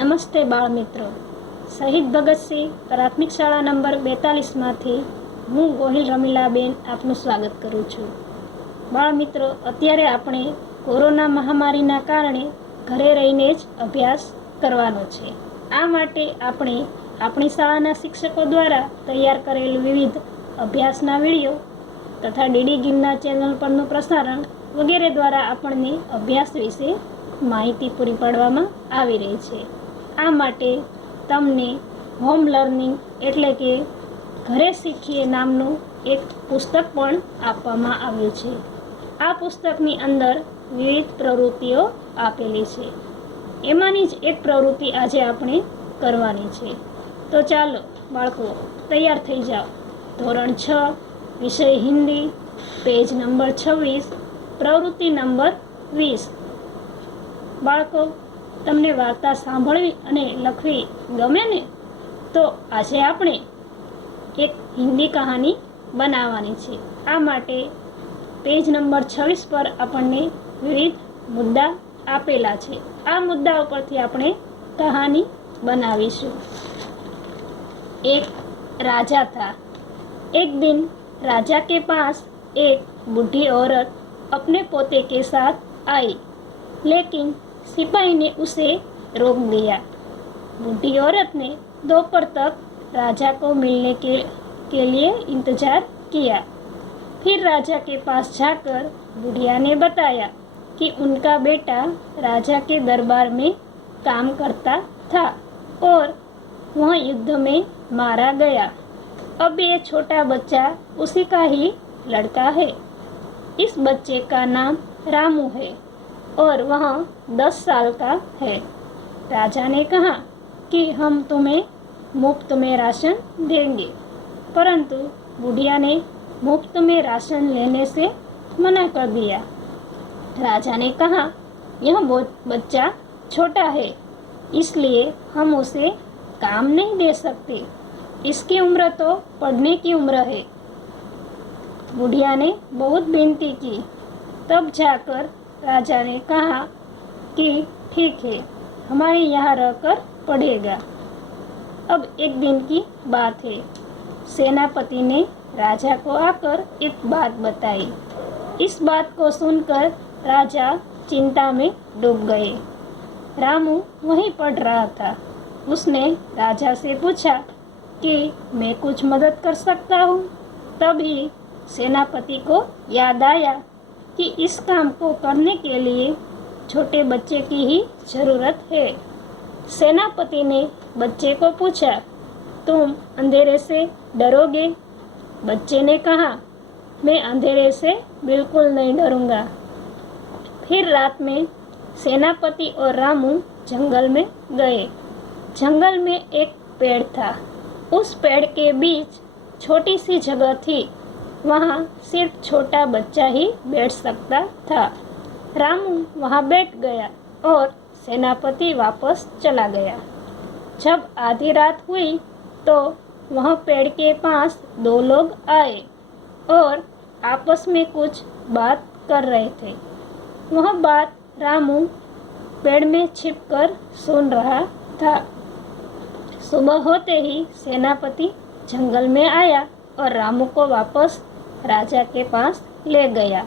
નમસ્તે બાળ મિત્રો. શહીદ ભગતસિંહ પ્રાથમિક શાળા નંબર 42માંથી હું ગોહિલ રમીલાબેન આપનું સ્વાગત કરું છું. બાળ મિત્રો, અત્યારે આપણે કોરોના મહામારીના કારણે ઘરે રહીને જ અભ્યાસ કરવાનો છે. આ માટે આપણે આપણી શાળાના શિક્ષકો દ્વારા તૈયાર કરેલ વિવિધ અભ્યાસના વિડીયો તથા ડીડી ગિરનાર ચેનલ પરનું પ્રસારણ વગેરે દ્વારા આપણને અભ્યાસ વિશે માહિતી પૂરી પાડવામાં આવી રહી છે. આ માટે તમને હોમ લર્નિંગ એટલે કે ઘરે શીખીએ નામનું એક પુસ્તક પણ આપવામાં આવ્યું છે. આ પુસ્તકની અંદર વિવિધ પ્રવૃત્તિઓ આપેલી છે. એમાંની જ એક પ્રવૃત્તિ આજે આપણે કરવાની છે. તો ચાલો બાળકો, તૈયાર થઈ જાઓ. ધોરણ 6, વિષય હિન્દી, પેજ નંબર 26, પ્રવૃત્તિ નંબર 20. બાળકો, તમને વાર્તા સાંભળવી અને લખવી ગમે ને? તો આજે આપણે એક હિન્દી કહાની બનાવવાની છે. આ માટે પેજ નંબર 26 પર આપણને વિવિધ મુદ્દા આપેલા છે. આ મુદ્દા ઉપરથી આપણે કહાની બનાવીશું. एक राजा था. एक दिन राजा के पास एक बूढ़ी औरत अपने पोते के साथ आई, लेकिन सिपाही ने उसे रोक दिया. बूढ़ी औरत ने दोपहर तक राजा को मिलने के लिए इंतजार किया. फिर राजा के पास जाकर बुढ़िया ने बताया कि उनका बेटा राजा के दरबार में काम करता था और वह युद्ध में मारा गया. अब ये छोटा बच्चा उसी का ही लड़का है. इस बच्चे का नाम रामू है और वह 10 साल का है. राजा ने कहा कि हम तुम्हें मुफ्त में राशन देंगे, परंतु बुढ़िया ने मुफ्त में राशन लेने से मना कर दिया. राजा ने कहा, यह बच्चा छोटा है, इसलिए हम उसे काम नहीं दे सकते. इसकी उम्र तो पढ़ने की उम्र है. बुढ़िया ने बहुत विनती की. तब जाकर राजा ने कहा कि ठीक है, हमारे यहाँ रहकर पढ़ेगा. अब एक दिन की बात है. सेनापति ने राजा को आकर एक बात बताई. इस बात को सुनकर राजा चिंता में डूब गए. रामू वहीं पढ़ रहा था. उसने राजा से पूछा कि मैं कुछ मदद कर सकता हूँ. तभी सेनापति को याद आया कि इस काम को करने के लिए छोटे बच्चे की ही ज़रूरत है. सेनापति ने बच्चे को पूछा, तुम अंधेरे से डरोगे? बच्चे ने कहा, मैं अंधेरे से बिल्कुल नहीं डरूंगा. फिर रात में सेनापति और रामू जंगल में गए. जंगल में एक पेड़ था. उस पेड़ के बीच छोटी सी जगह थी. वहाँ सिर्फ छोटा बच्चा ही बैठ सकता था. रामू वहाँ बैठ गया और सेनापति वापस चला गया. जब आधी रात हुई तो वहाँ पेड़ के पास 2 लोग आए और आपस में कुछ बात कर रहे थे. वह बात रामू पेड़ में छिपकर सुन रहा था. सुबह होते ही सेनापति जंगल में आया और रामू को वापस राजा के पास ले गया.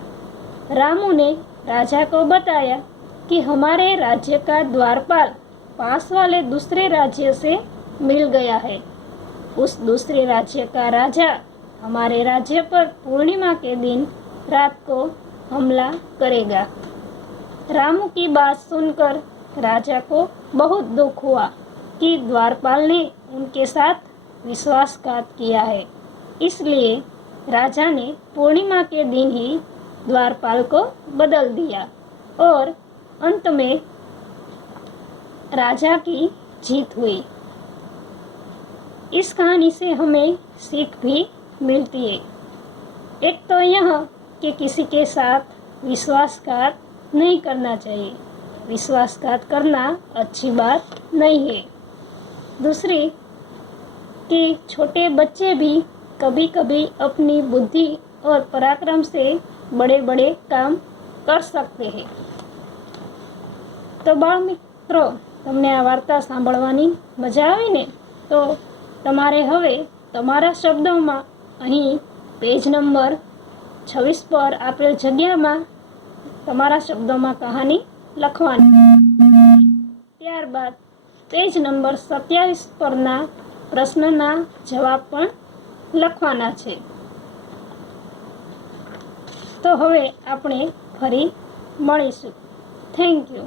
रामू ने राजा को बताया कि हमारे राज्य का द्वारपाल पास वाले दूसरे राज्य से मिल गया है. उस दूसरे राज्य का राजा हमारे राज्य पर पूर्णिमा के दिन रात को हमला करेगा. रामू की बात सुनकर राजा को बहुत दुख हुआ कि द्वारपाल ने उनके साथ विश्वासघात किया है. इसलिए राजा ने पूर्णिमा के दिन ही द्वारपाल को बदल दिया और अंत में राजा की जीत हुई. इस कहानी से हमें सीख भी मिलती है. एक तो यह कि किसी के साथ विश्वासघात नहीं करना चाहिए. विश्वासघात करना अच्छी बात नहीं है. दूसरी कि छोटे बच्चे भी कभी कभी अपनी बुद्धि और पराक्रम से बड़े बड़े काम कर सकते हैं. तो बाल मित्रों, તમને આ વાર્તા સાંભળવાની મજા આવી ને? તો તમારે હવે તમારા શબ્દોમાં અહીં પેજ નંબર 26 પર આપેલ જગ્યામાં તમારા શબ્દોમાં કહાની લખવાની. ત્યારબાદ પેજ નંબર 27 પરના પ્રશ્નના જવાબ પણ લખવાના છે. તો હવે આપણે ફરી મળીશું. Thank you.